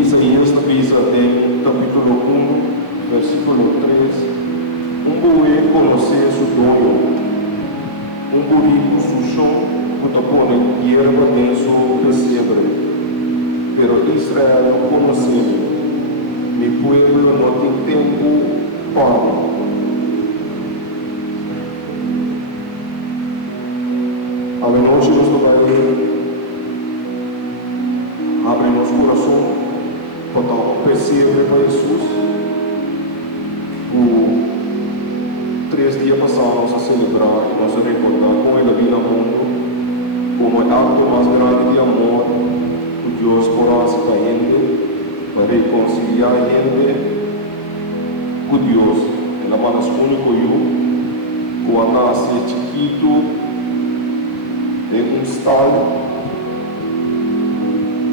Isaías avisa em capítulo 1, versículo 3, um boi conhecer seu dono, um burrico su chão, que pone hierba em seu pesebre, pero Israel não conhece, meu povo não tem tempo para. A noite nos vai abre nosso coração para perceber para Jesus. O 3 dias passados a celebrar e nós recordar como ele vida no mundo, como é acto mais grande de amor que Deus porás para a gente, para reconciliar a gente com Deus. Ele manas único eu, quando nasce chiquito em estado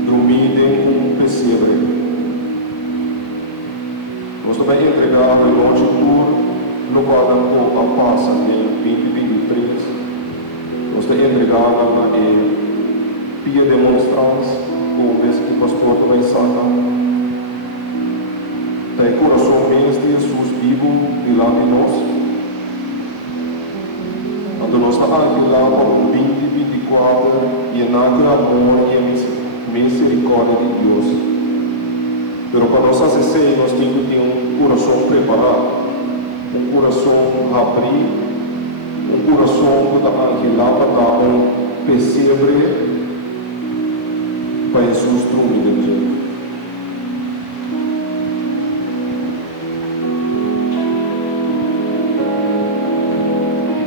dormindo em pesebre. Nós também entregamos a noite tour no qual a passa em 2023. Nós também entregamos a pia demonstrante, como vez que o pastor também saca. Tem coração mesmo de Jesus vivo de lá de nós. Quando nós estamos aqui lá para 2024, e nada amor e misericórdia de Deus. Pero para nós fazer nós temos que ter um coração preparado, um coração abrir, um coração que está aqui lá para dar um pesebre para Jesus dormir de dia.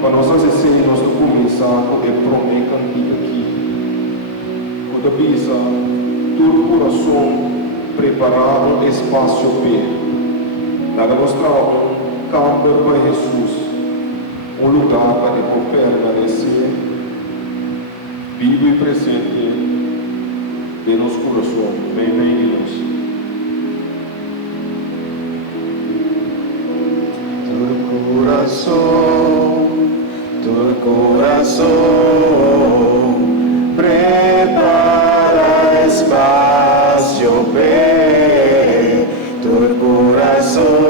Para nós fazer nós temos que começar com a promessa antiga aqui. Quando pisa, todo coração preparar um espaço para mostrar um campo para Jesus, um lugar para ele permanecer vivo e presente em nosso coração, bem em nós. Tu coração prepara espaço bem, tu coração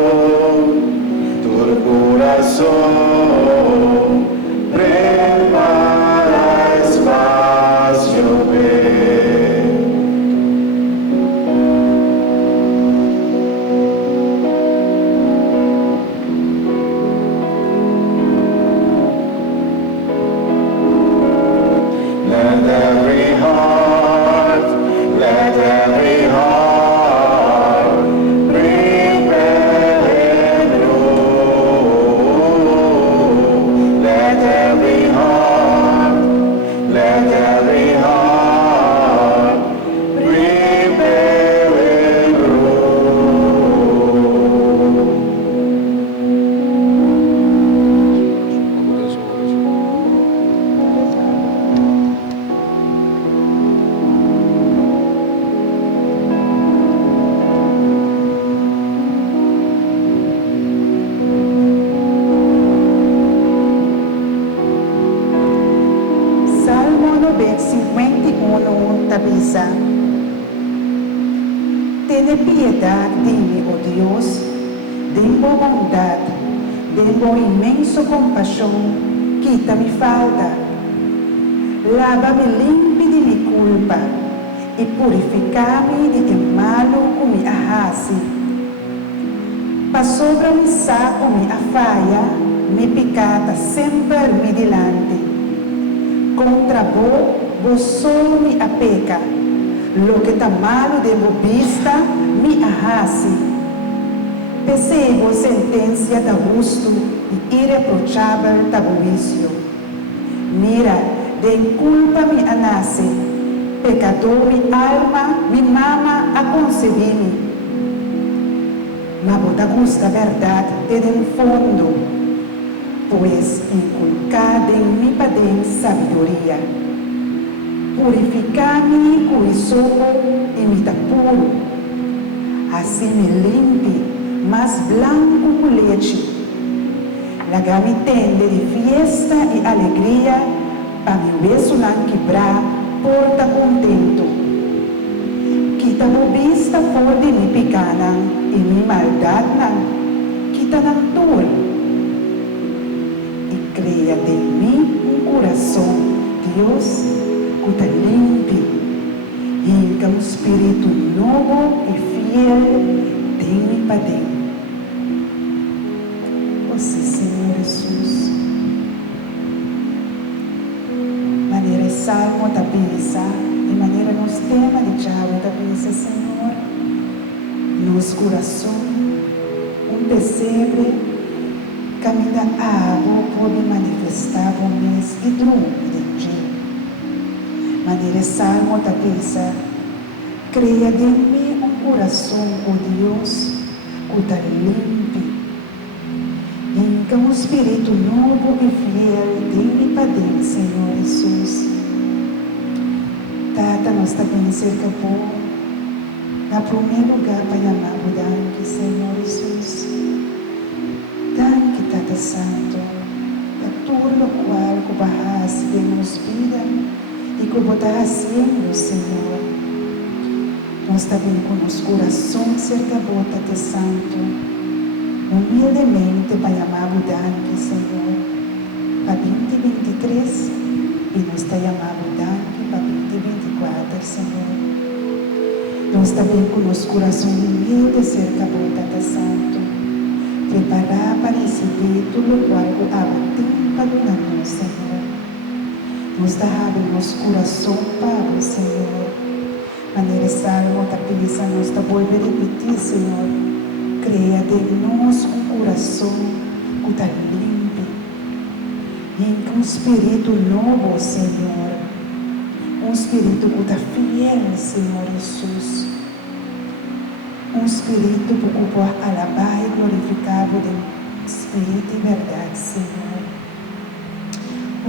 prepara espaço bem. Let every heart prepare in room. Let every heart prepare in Tabisa. Tene piedade de mim, ó Deus, de boa bondade, de boa imensa compaixão, quita me falta. Lava-me limpe de minha culpa e purifica-me de que malo que me arrase. Passou-me saco me afaia, me picata sempre me dilante. Contra vos solo me apeca, lo que tá malo de vista me arrase. Percebo sentença da justo e irreprochável da juízo. Mira, de culpa me anase, pecador me alma, me mama a concebir-me. Mas boda gusta verdade desde o fundo, pois inculcada em mim padem sabedoria. Purificar-me com isso e me dá puro, assim me limpe, mais branco que leite. Laga-me tende de festa e alegria, para meu beijo não quebrar, porta contento. Que da vista for de mi picanang e mi maldad nang kita ng tur. E crea de mí un corazón, Dios, que limpio, e un espíritu novo e fiel de mi Padre. Você, Senhor Jesus, maneira salmo da bisa, de maneira nos tema de chave da bisa, Senhor, nos coração, pesebre, caminha água, pode manifestar o mês e drum de ti. Maneira salmo da bisa, cria de mim coração, oh Deus, que está limpo, e um espírito novo e fiel de mi Padre, Senhor Jesus. Tata, nós também cerca por, na primeiro lugar para chamar o danke, Senhor Jesus. Danke, Tata Santo, a tudo o qual que barras de nos vida e que botar haciendo, Senhor. Nós também com os corações cerca por Tata Santo, humildemente para chamar o danke, Senhor, para 2023 e nós te chamar o danke para 2024, Senhor. Nós também com os corações humildes cerca por Tata Santo, preparar para receber tudo o qual o abatim para nós, Senhor. Nós abre nosso coração para o Senhor. Maneira salmo da pisa, nós te volve repetir, Senhor. Cria de nós coração que está limpo e um espírito novo, Senhor. Espírito que está fiel, Senhor Jesus. Espírito que pode alabar e glorificar o Espírito e verdade, Senhor.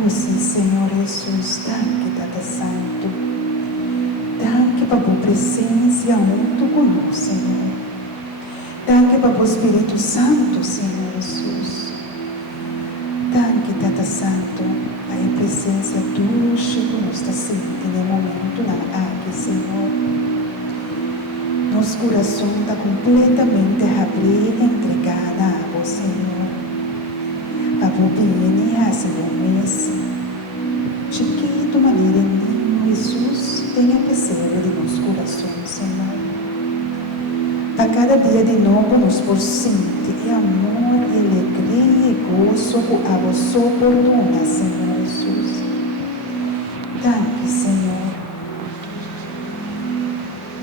Sim, Senhor Jesus, danke, Tata Santo. Danke para a tua presença junto conosco, Senhor. Danke para o Espírito Santo, Senhor Jesus. Danke, Tata Santo, a presença doce que nós está sentindo no momento aqui, Senhor. Nosso coração está completamente aberto e entregado a você, Senhor. A tua opinião, Senhor, mesmo. Chiquito, maneira em Jesus, tenha percebido de nosso coração, Senhor. A cada dia de novo nos por sentir amor e alegria e gozo por a vossa oportuna, Senhor Jesus. Danke, Senhor.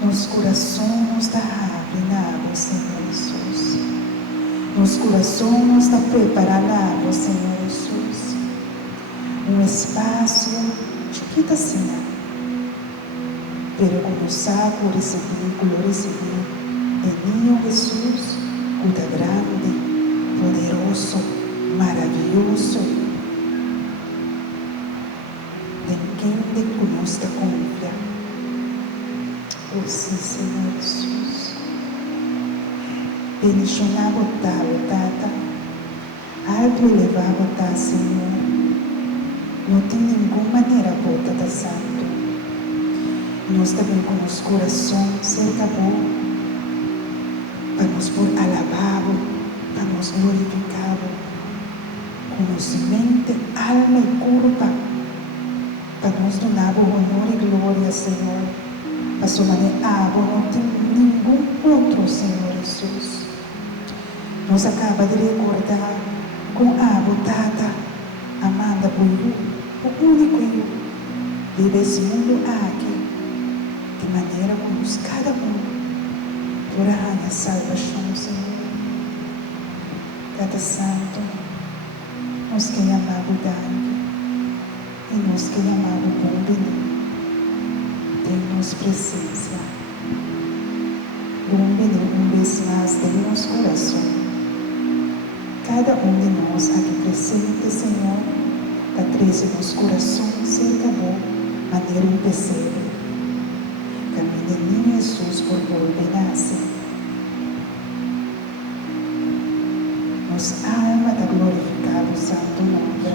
Nosso coração nos está abrindo, Senhor Jesus. Nosso coração nos está preparado, Senhor Jesus. Espaço chiquito assim, pero como sabe receber em Niño Jesus, que é grande, poderoso, maravilhoso, em quem de conosco confia. Sim, Senhor Jesus. Bendicionava o Tata, alto e elevava o Tata, Senhor. Não tem nenhuma maneira por Tata Santo. Nós também com os corações cerca bom, para nos por alabá-lo, para nos glorificá-lo, conhecimento, alma e corpo, para nos donar o honor e glória, Senhor. Para sua maneira, não tem nenhum outro, Senhor Jesus. Nós acaba de recordar com a Tata, Amanda Buiu, o único vive esse mundo aqui, de maneira como cada por a salvação, Senhor. Tata Santo, nós que amamos o Danke e nós que amamos o bom venir. Tem-nos presença. Bom venir vez mais em nosso coração. Cada de nós aqui presente, Senhor, da treze nos corações, cerca bom, maneira pesebre. Caminhe em Jesus por volver nascer. Nos alma da glorificado santo nome.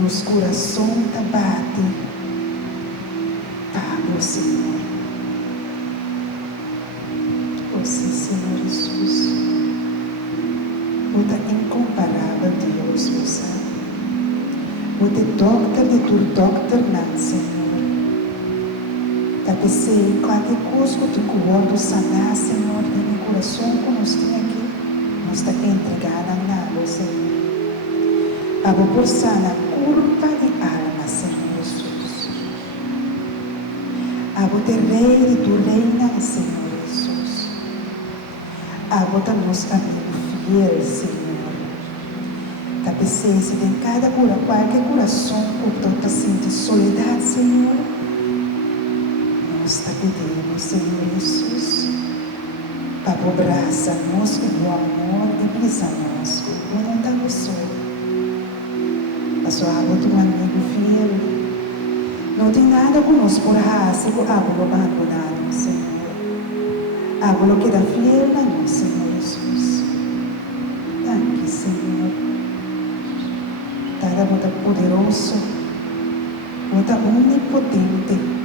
Nos coração da bate. Pablo, Senhor. você, Senhor Jesus. Você é incomparável, Deus, você. Você é doctor de tu doctor, não, Senhor. Da pensei em qualquer coisa que tu corpo sanar, Senhor, em meu coração, como nós temos aqui, nós está entregando a você. Abo por sana culpa de alma, Senhor Jesus. Abo te rei de tu reina, Senhor Jesus. Abo te nos amigo fiel, Senhor. Da presença de cada cura, qualquer coração que tu sente soledade, Senhor. Nós te pedimos, Senhor Jesus, para abraçar-nos com o amor e brisa-nos com o mundo da pessoa. Passo abo tu amigo fiel. Não tem nada conosco por raça, abo abandonado, Senhor. Abo que dá fiel a nós, Senhor Jesus. Danke, Senhor. Tada bota poderoso, bota onipotente.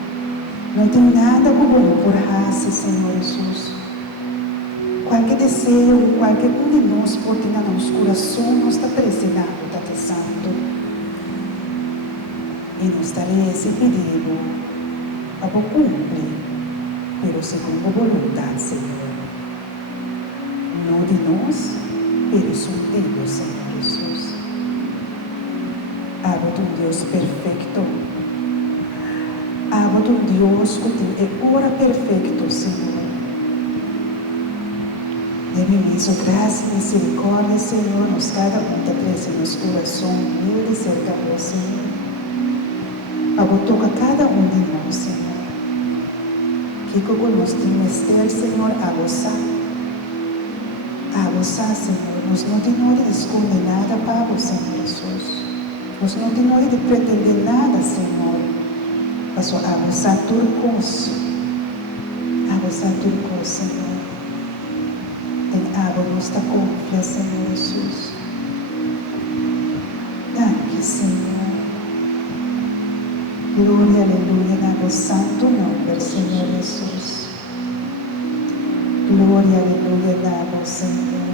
Não tem nada bom por raça, Senhor Jesus. Qualquer desejo, qualquer um de nós pode ter no nosso coração, nós está pressionado, está te santo. E nos darei esse pedido para cumprir, pero segundo a vontade, Senhor. Não de nós, pero contigo, Senhor Jesus. Abo de um Deus perfeito. Abo de um Deus que é hora perfeito, Senhor. Dê-me isso, graça e misericórdia, Senhor, nos cada um da prece nos coração humilde cerca de você, Senhor. Abo toca cada um de nós, Senhor. Que como nós temos ter, Senhor, a gozar, Senhor. Nós não temos de esconder nada para você, Senhor Jesus. Nós não temos de pretender nada, Senhor. Para só abusar turcos. Abusar turcos, Senhor. Tem água nossa confiança, Senhor Jesus. Danke, Senhor. Glória, aleluia, na vosso santo nome, Senhor Jesus. Glória, aleluia, na vosso Senhor.